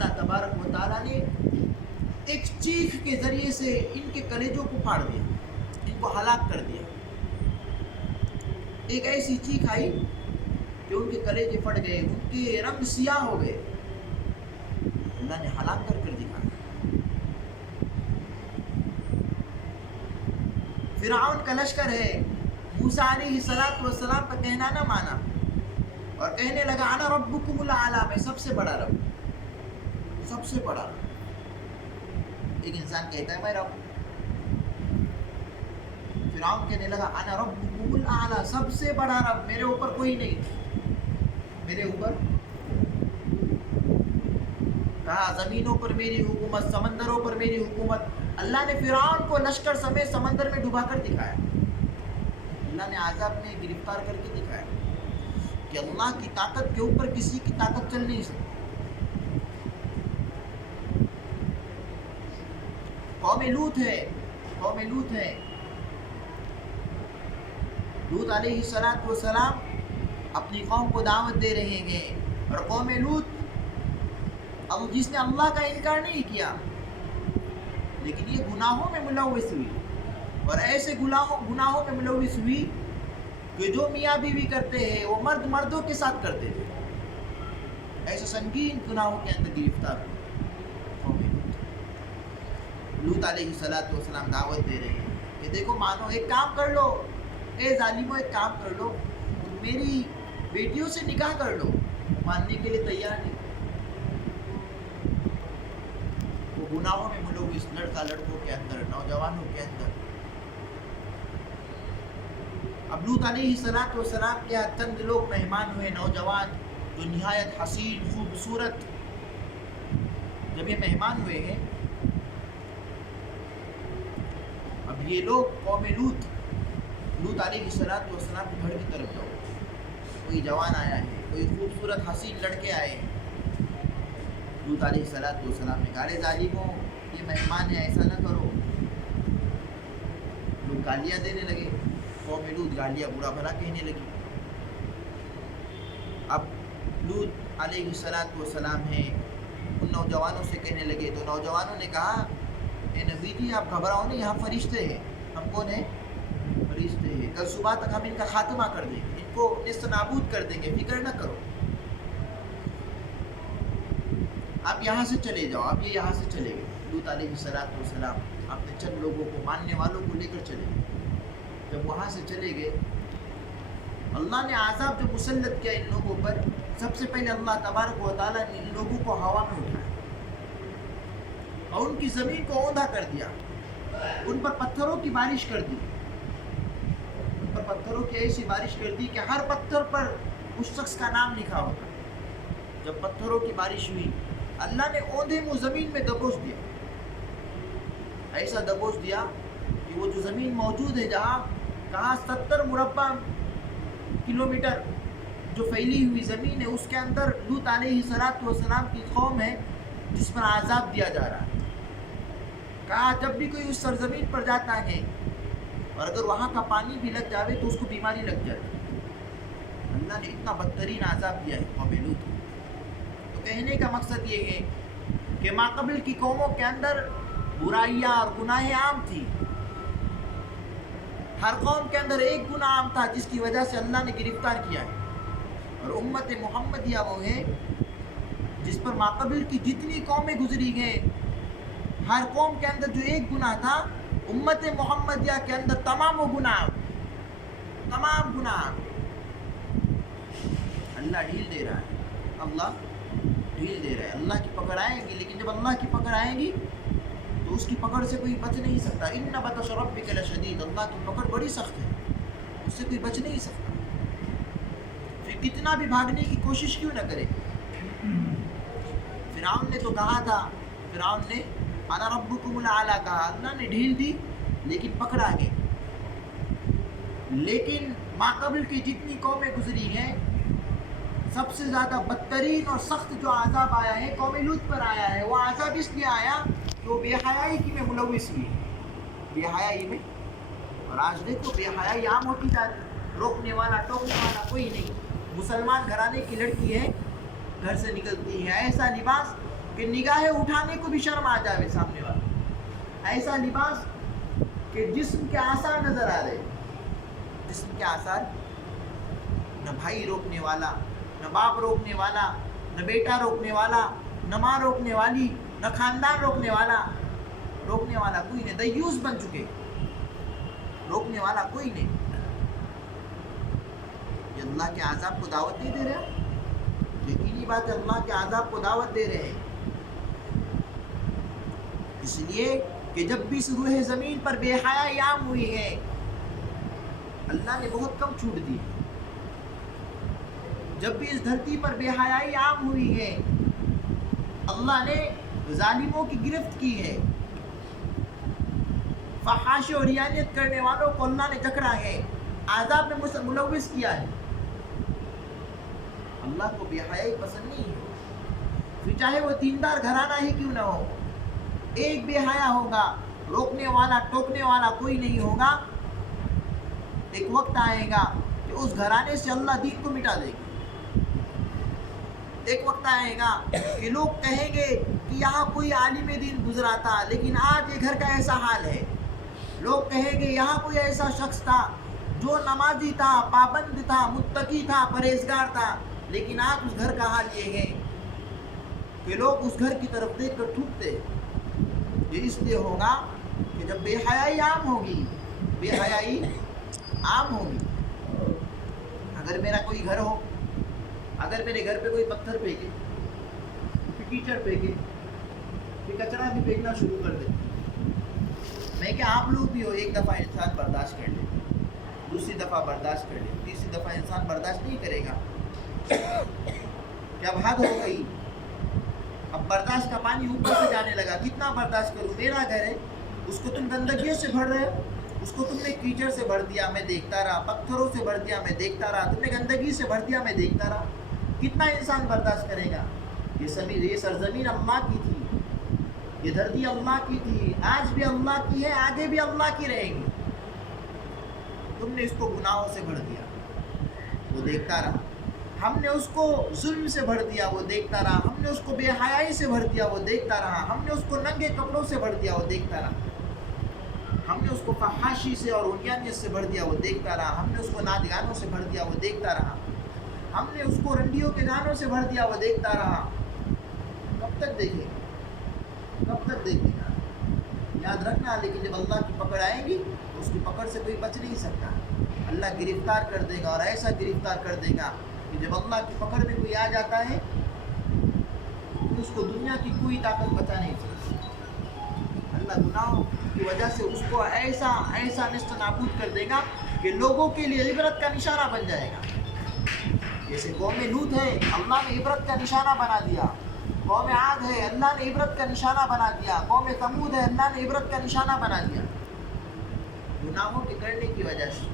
اللہ تبارک و تعالیٰ نے ایک چیخ کے ذریعے سے ان کے کلیجوں کو پھاڑ دیا، ان کو ہلاک کر دیا۔ ایک ایسی چیخ آئی کہ ان کے کلیجے پھٹ گئے، ان کے رنگ سیاہ ہو گئے، اللہ نے ہلاک کر دکھایا۔ فرعون کا لشکر ہے، موسیٰ علیہ السلام کا کہنا نہ مانا اور کہنے لگا انا ربکم الاعلی، میں سب سے بڑا رب، سب سے بڑا رب۔ ایک انسان کہتا ہے میں رب، فرعون کہنے لگا انا ربکم الاعلی، سب سے بڑا رب، میرے اوپر کوئی نہیں، میرے اوپر کہا زمینوں پر میری حکومت، سمندروں پر میری حکومت۔ اللہ نے فرعون کو لشکر سمیت سمندر میں ڈبا کر دکھایا، اللہ نے عذاب میں گرفتار کر کے دکھایا کہ اللہ کی طاقت کے اوپر کسی کی طاقت چل نہیں سکتی۔ قوم لوط ہے، قوم لوط ہے، لوط علیہ السلام اپنی قوم کو دعوت دے رہے ہیں، اور قوم لوط جس نے اللہ کا انکار نہیں کیا لیکن یہ گناہوں میں ملوث ہوئی، اور ایسے گناہوں میں ملوث ہوئی کہ جو میاں بیوی کرتے ہیں وہ مرد مردوں کے ساتھ کرتے تھے، ایسے سنگین گناہوں کے اندر گرفتار ہوئے۔ لوط علیہ السلام دعوت دے رہے ہیں کہ دیکھو مانو، ایک کام کر لو، اے ظالموں ایک کام کر لو، تم میری بیٹیوں سے نکاح کر لو۔ ماننے کے لیے تیار نہیں، وہ گناہوں میں ملوث، لڑکا لڑکوں کے اندر، نوجوانوں کے اندر۔ اب لوط علیہ السلام کے یہاں چند لوگ مہمان ہوئے، نوجوان جو نہایت حسین خوبصورت۔ جب یہ مہمان ہوئے ہیں، اب یہ لوگ قوم لوط علیہ السلام کے گھر کی طرف جاؤ، کوئی جوان آیا ہے، کوئی خوبصورت حسین لڑکے آئے ہیں۔ لوط علیہ السلام نے کہا ارے ظالموں، یہ مہمان ہے، ایسا نہ کرو۔ لوگ گالیاں دینے لگے، قوم لوط گالیاں برا بھلا کہنے لگی۔ اب لوط علیہ السلام ہیں ان نوجوانوں سے کہنے لگے، تو نوجوانوں نے کہا اے نبی جی آپ گھبراؤ نہیں، یہاں فرشتے ہیں۔ ہم کون ہیں؟ فرشتے ہیں، کل صبح تک ہم ان کا خاتمہ کر دیں گے، ان کو نیست نابود کر دیں گے، فکر نہ کرو، آپ یہاں سے چلے جاؤ۔ اب یہ یہاں سے چلے گئے، لوط علیہ السلام اپنے چند لوگوں کو، ماننے والوں کو لے کر چلے گئے۔ جب وہاں سے چلے گئے، اللہ نے عذاب جو مسلط کیا ان لوگوں پر، سب سے پہلے اللہ تبارک و تعالیٰ نے ان لوگوں کو ہوا میں اٹھایا اور ان کی زمین کو اوندھا کر دیا، ان پر پتھروں کی بارش کر دی، ان پر پتھروں کی ایسی بارش کر دی کہ ہر پتھر پر اس شخص کا نام لکھا ہوتا۔ جب پتھروں کی بارش ہوئی، اللہ نے اوندھے منہ زمین میں دبوچ دیا، ایسا دبوچ دیا کہ وہ جو زمین موجود ہے، کہاں 70 مربع کلومیٹر جو پھیلی ہوئی زمین ہے، اس کے اندر لوط علیہ السلام کی قوم ہے جس پر عذاب دیا جا رہا ہے۔ کہا جب بھی کوئی اس سرزمین پر جاتا ہے اور اگر وہاں کا پانی بھی لگ جاوے تو اس کو بیماری لگ جاتی ہے۔ اللہ نے اتنا بدترین عذاب دیا ہے قوم لوط کو۔ تو کہنے کا مقصد یہ ہے کہ ماقبل کی قوموں کے اندر برائیاں اور گناہیں عام تھی، ہر قوم کے اندر ایک گناہ عام تھا جس کی وجہ سے اللہ نے گرفتار کیا ہے، اور امت محمدیہ وہ ہے جس پر ماقبل کی جتنی قومیں گزری گئے، ہر قوم کے اندر جو ایک گناہ تھا، امت محمدیہ کے اندر تمام وہ گناہ، تمام گناہ اللہ ڈھیل دے رہا ہے، اللہ ڈھیل دے رہا ہے۔ اللہ کی پکڑ آئے گی، لیکن جب اللہ کی پکڑ آئے گی تو اس کی پکڑ سے کوئی بچ نہیں سکتا۔ ان بطش ربک لشدید، اللہ کی پکڑ بڑی سخت ہے، اس سے کوئی بچ نہیں سکتا، پھر کتنا بھی بھاگنے کی کوشش کیوں نہ کرے۔ فرعون نے تو کہا تھا، فرعون نے انا ربکم الاعلی کہا، اللہ نے ڈھیل دی لیکن پکڑا گئے۔ لیکن ماقبل کی جتنی قومیں گزری ہیں، سب سے زیادہ بدترین اور سخت جو عذاب آیا ہے قوم لوط پر آیا ہے۔ وہ عذاب اس لیے آیا کہ وہ بے حیائی کی میں ملوث ہوئی، بے حیائی میں۔ اور آج دیکھو بے حیائی عام ہوتی جا رہی، روکنے والا ٹوکنے والا کوئی نہیں۔ مسلمان گھرانے کی لڑکی ہے، گھر سے نکلتی ہے ایسا لباس کہ نگاہیں اٹھانے کو بھی شرم آ جائے سامنے والا. ایسا لباس کہ جسم کے آثار نظر آ رہے, جسم کے آثار, نہ بھائی روکنے والا, نہ باپ روکنے والا, نہ بیٹا روکنے والا, نہ ماں روکنے والی, نہ خاندان روکنے والا کوئی نہیں. دیوس بن چکے, روکنے والا کوئی نہیں. یہ اللہ کے عذاب کو دعوت نہیں دے رہے, یقینی بات ہے اللہ کے عذاب کو دعوت دے رہے ہیں. اس لیے کہ جب بھی اس روح زمین پر بے حیائی عام ہوئی ہے, اللہ نے بہت کم چھوٹ دی. جب بھی اس دھرتی پر بے حیائی عام ہوئی ہے, اللہ نے ظالموں کی گرفت کی ہے, فحاشی اور ریانیت کرنے والوں کو اللہ نے جکڑا ہے, عذاب میں ملوث کیا ہے. اللہ کو بے حیائی پسند نہیں ہے, پھر چاہے وہ دیندار گھرانہ ہی کیوں نہ ہو. ایک بے حیا ہوگا, روکنے والا ٹوکنے والا کوئی نہیں ہوگا. ایک وقت آئے گا کہ اس گھرانے سے اللہ دین کو مٹا دے گا. ایک وقت آئے گا کہ لوگ کہیں گے کہ یہاں کوئی عالم دین گزرا تھا, لیکن آج یہ گھر کا ایسا حال ہے. لوگ کہیں گے یہاں کوئی ایسا شخص تھا جو نمازی تھا, پابند تھا, متقی تھا, پرہیزگار تھا, لیکن آج اس گھر کا حال یہ ہے کہ لوگ اس گھر کی طرف دیکھ کر تھوکتے. یہ اس لیے ہوگا کہ جب بے حیائی عام ہوگی, بے حیائی عام ہوگی. اگر میرا کوئی گھر ہو, اگر میرے گھر پہ کوئی پتھر پھینکے, پھر کیچڑ پھینکے, پھر کچرا بھی پھینکنا شروع کر دے, میں کہ آپ لوگ بھی ہو, ایک دفعہ انسان برداشت کر لے, دوسری دفعہ برداشت کر لے, تیسری دفعہ انسان برداشت نہیں کرے گا. کیا حد ہو گئی, اب برداشت کا پانی اوپر سے جانے لگا. کتنا برداشت کروں, میرا گھر ہے, اس کو تم گندگیوں سے بھر رہے ہو, اس کو تم نے کیچڑ سے بھر دیا, میں دیکھتا رہا, پتھروں سے بھر دیا, میں دیکھتا رہا, تم نے گندگی سے بھر دیا, میں دیکھتا رہا. کتنا انسان برداشت کرے گا. یہ سرزمین اللہ کی تھی, یہ دھرتی اللہ کی تھی, آج بھی اللہ کی ہے, آگے بھی اللہ کی رہے گی. تم نے اس کو گناہوں سے بھر دیا, وہ دیکھتا رہا. ہم نے اس کو ظلم سے بھر دیا, وہ دیکھتا رہا. ہم نے اس کو بے حیائی سے بھر دیا, وہ دیکھتا رہا. ہم نے اس کو ننگے کپڑوں سے بھر دیا, وہ دیکھتا رہا. ہم نے اس کو فحاشی سے اور عریانیت سے بھر دیا, وہ دیکھتا رہا. ہم نے اس کو نعت گانوں سے بھر دیا, وہ دیکھتا رہا. ہم نے اس کو رنڈیوں کے گانوں سے بھر دیا, وہ دیکھتا رہا. کب تک دیکھے گا, کب تک دیکھے گا. یاد رکھنا, لیکن جب اللہ کی پکڑ آئے گی تو اس کی پکڑ سے کوئی بچ نہیں سکتا. اللہ گرفتار کر دے گا, اور ایسا گرفتار کر دے گا کہ جب اللہ کی پکڑ میں کوئی آ جاتا ہے تو اس کو دنیا کی کوئی طاقت بچا نہیں سکتی. اللہ گناہوں کی وجہ سے اس کو ایسا نیست نابود کر دے گا کہ لوگوں کے لیے عبرت کا نشانہ بن جائے گا. جیسے قوم لوط ہے, اللہ نے عبرت کا نشانہ بنا دیا. قوم عاد ہے, اللہ نے عبرت کا نشانہ بنا دیا. قوم ثمود ہے, اللہ نے عبرت کا نشانہ بنا دیا, گناہوں کے کرنے کی وجہ سے.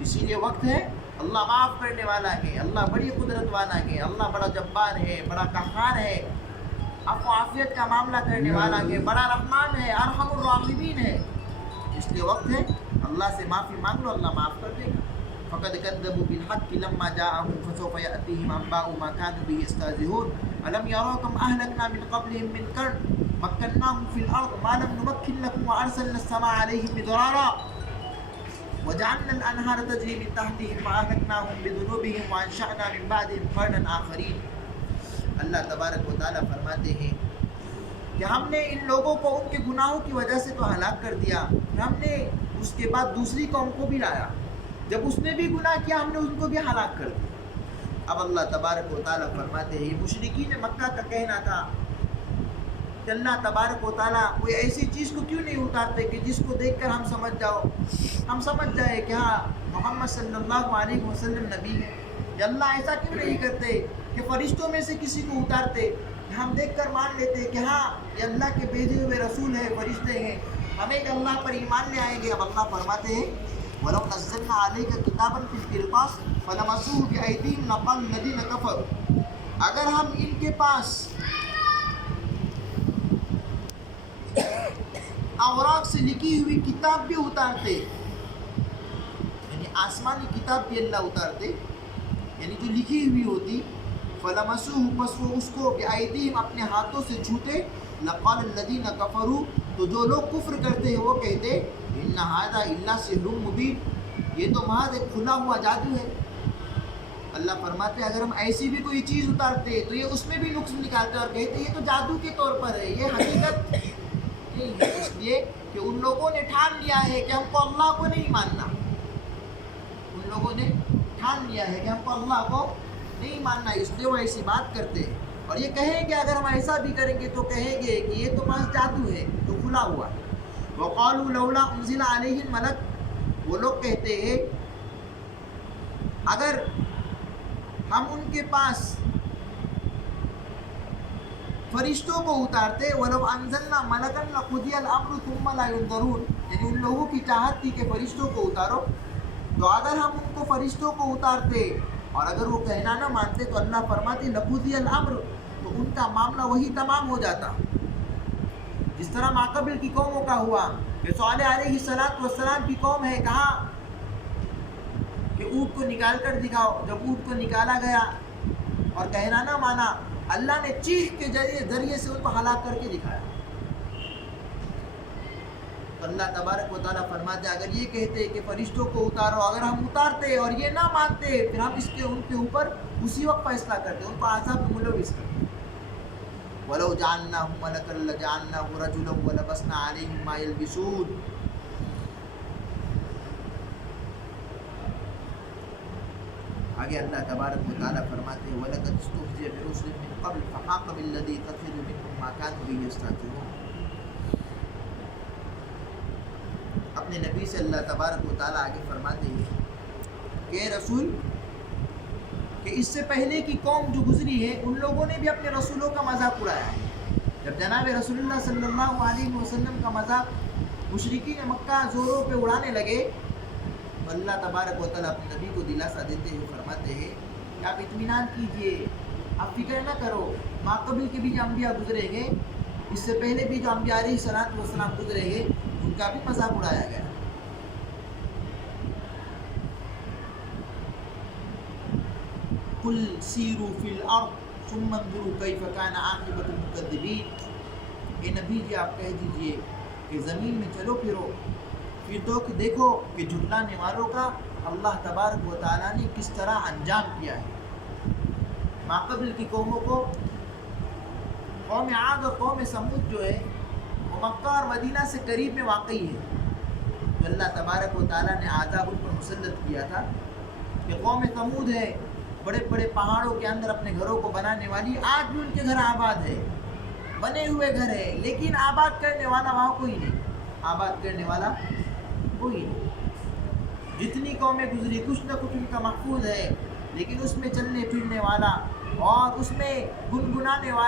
اسی لیے وقت ہے, اللہ معاف کرنے والا ہے, اللہ بڑی قدرت والا ہے, اللہ بڑا جبار ہے, بڑا قہار ہے, عفو عافیت کا معاملہ کرنے والا ہے, بڑا رحمان ہے, ارحم الراحمین ہے. اس لیے وقت ہے اللہ سے معافی مانگ لو, اللہ معاف کر دے گا. فقد كذبوا بالحق لما جاءهم فسوف يأتيهم أنباء ما كانوا به يستهزئون ألم يروا كم أهلكنا من قبلهم من قرن مكناهم في الأرض ما لم نمكن لكم وأرسلنا السماء عليهم مدرارا وجعلنا الأنهار تجري من تحتهم فأهلكناهم بذنوبهم وأنشأنا من بعدهم قرنا آخرين. اللہ تبارک و تعالیٰ فرماتے ہیں کہ ہم نے ان لوگوں کو ان کے گناہوں کی وجہ سے تو ہلاک کر دیا, ہم نے اس کے بعد دوسری قوم کو بھی لایا, جب اس نے بھی گناہ کیا ہم نے ان کو بھی ہلاک کر دیا. اب اللہ تبارک و تعالیٰ فرماتے ہیں, یہ مشرکین مکہ کا کہنا تھا کہ اللہ تبارک و تعالیٰ کوئی ایسی چیز کو کیوں نہیں اتارتے کہ جس کو دیکھ کر ہم سمجھ جائے کہ ہاں محمد صلی اللہ علیہ وسلم نبی ہے. یا اللہ ایسا کیوں نہیں کرتے کہ فرشتوں میں سے کسی کو اتارتے, ہم دیکھ کر مان لیتے کہ ہاں یہ اللہ کے بھیجے ہوئے رسول ہیں, فرشتے ہیں, ہمیں کہ اللہ پر ایمان لے آئیں گے. اب اللہ فرماتے ہیں وَلَوْ نَزَّلْنَا عَلَيْكَ كِتَابًا فِي الْقِرْطَاسِ فَلَمَسُوهُ بِأَيْدِيهِمْ لَقَالَ الَّذِينَ كَفَرُوا, اگر ہم ان کے پاس اوراق سے لکھی ہوئی کتاب بھی اتارتے, یعنی آسمانی کتاب بھی اللہ اتارتے, یعنی جو لکھی ہوئی ہوتی, فلمسوہ پس وہ اس کو بأیدیہم اپنے ہاتھوں سے چھوتے، لقال الذین کفروا تو جو لوگ کفر کرتے ہیں وہ کہتے ان ھذا الا سحر مبین یہ تو محض ایک کھلا ہوا جادو ہے۔ اللہ فرماتے ہیں اگر ہم ایسی بھی کوئی چیز اتارتے تو یہ اس میں بھی نقص نکالتے اور کہتے یہ تو جادو کے طور پر ہے، یہ حقیقت نہیں ہے، اس لیے کہ ان لوگوں نے ٹھان لیا ہے کہ ہم کو اللہ کو نہیں ماننا، ان لوگوں نے ٹھان لیا ہے کہ ہم کو اللہ کو نہیں ماننا، اس لیے وہ ایسی بات کرتے ہیں۔ اور یہ کہیں گے اگر ہم ایسا بھی کریں گے تو کہیں گے کہ یہ تو محض جادو ہے جو کھلا ہوا ہے۔ وقالوا لولا انزل علیہ الملک وہ لوگ کہتے ہیں اگر ہم ان کے پاس فرشتوں کو اتارتے ولو انزلنا ملکا لقضی الامر ثم لا ينظرون یعنی ان لوگوں کی چاہت تھی کہ فرشتوں کو اتارو، تو اگر ہم ان کو فرشتوں کو اتارتے اور اگر وہ کہنا نہ مانتے تو اللہ فرماتے لقضی الامر تو ان کا معاملہ وہی تمام ہو جاتا، جس طرح ماقبل کی قوموں کا ہوا کہ صالح علیہ السلام کی قوم ہے کہا کہ اونٹ کو نکال کر دکھاؤ، جب اونٹ کو نکالا گیا اور کہنا نہ مانا اللہ نے چیخ کے ذریعے سے ان کو ہلاک کر کے دکھایا۔ تو اللہ تبارک و تعالیٰ فرماتے اگر یہ کہتے کہ فرشتوں کو اتارو، اگر ہم اتارتے اور یہ نہ مانتے پھر ہم ان کے اوپر اسی وقت فیصلہ کرتے، ان کو عذاب میں ملوث کرتے۔ وَلَوْ جَعَلْنَاهُ مَلَكًا لَجَعَلْنَاهُ رَجُلًا وَلَبَسْنَا عَلَيْهِمْ مَا يَلْبِسُونَ۔ آگے اللہ تبارک و تعالیٰ فرماتے ہیں وَلَقَدِ اسْتُهْزِئَ بِرُسُلٍ مِّن قَبْلُ فَحَاقَ بِالَّذِينَ سَخِرُوا مِنْهُم مَّا كَانُوا بِهِ يَسْتَهْزِئُونَ۔ اپنے نبی سے اللہ تبارک و تعالیٰ آگے فرماتے ہیں کہ رسول کہ اس سے پہلے کی قوم جو گزری ہے ان لوگوں نے بھی اپنے رسولوں کا مذاق اڑایا ہے۔ جب جناب رسول اللہ صلی اللہ علیہ وسلم کا مذاق مشرکین مکہ زوروں پہ اڑانے لگے تو اللہ تبارک و تعالیٰ اپنے نبی کو دلاسا دیتے ہوئے فرماتے ہیں کہ آپ اطمینان کیجئے، آپ فکر نہ کرو، ماقبل کے بھی جو انبیاء گزرے گئے، اس سے پہلے بھی جو انبیاء علیہ السلام گزرے گئے ان کا بھی مذاق اڑایا گیا۔ قل سیروا فی الارض ثم انظروا کیف کان عاقبۃ المکذبین، اے نبی جی آپ کہہ دیجئے کہ زمین میں چلو پھرو، پھر تو دیکھو کہ جھٹلانے والوں کا اللہ تبارک و تعالیٰ نے کس طرح انجام کیا ہے۔ ماقبل کی قوموں کو قوم عاد اور قوم سمود جو ہے وہ مکہ اور مدینہ سے قریب میں واقع ہے، تو اللہ تبارک و تعالیٰ نے عذاب ان پر مسلط کیا تھا کہ قوم سمود ہے بڑے بڑے پہاڑوں کے اندر اپنے گھروں کو بنانے والی، آج بھی ان کے گھر آباد ہے، بنے ہوئے گھر ہے، لیکن آباد کرنے والا وہاں کوئی نہیں، آباد کرنے والا کوئی نہیں۔ جتنی قومیں گزری کچھ نہ کچھ ان کا محفوظ ہے، لیکن اس میں چلنے پھرنے والا اور اس میں گنگنانے والا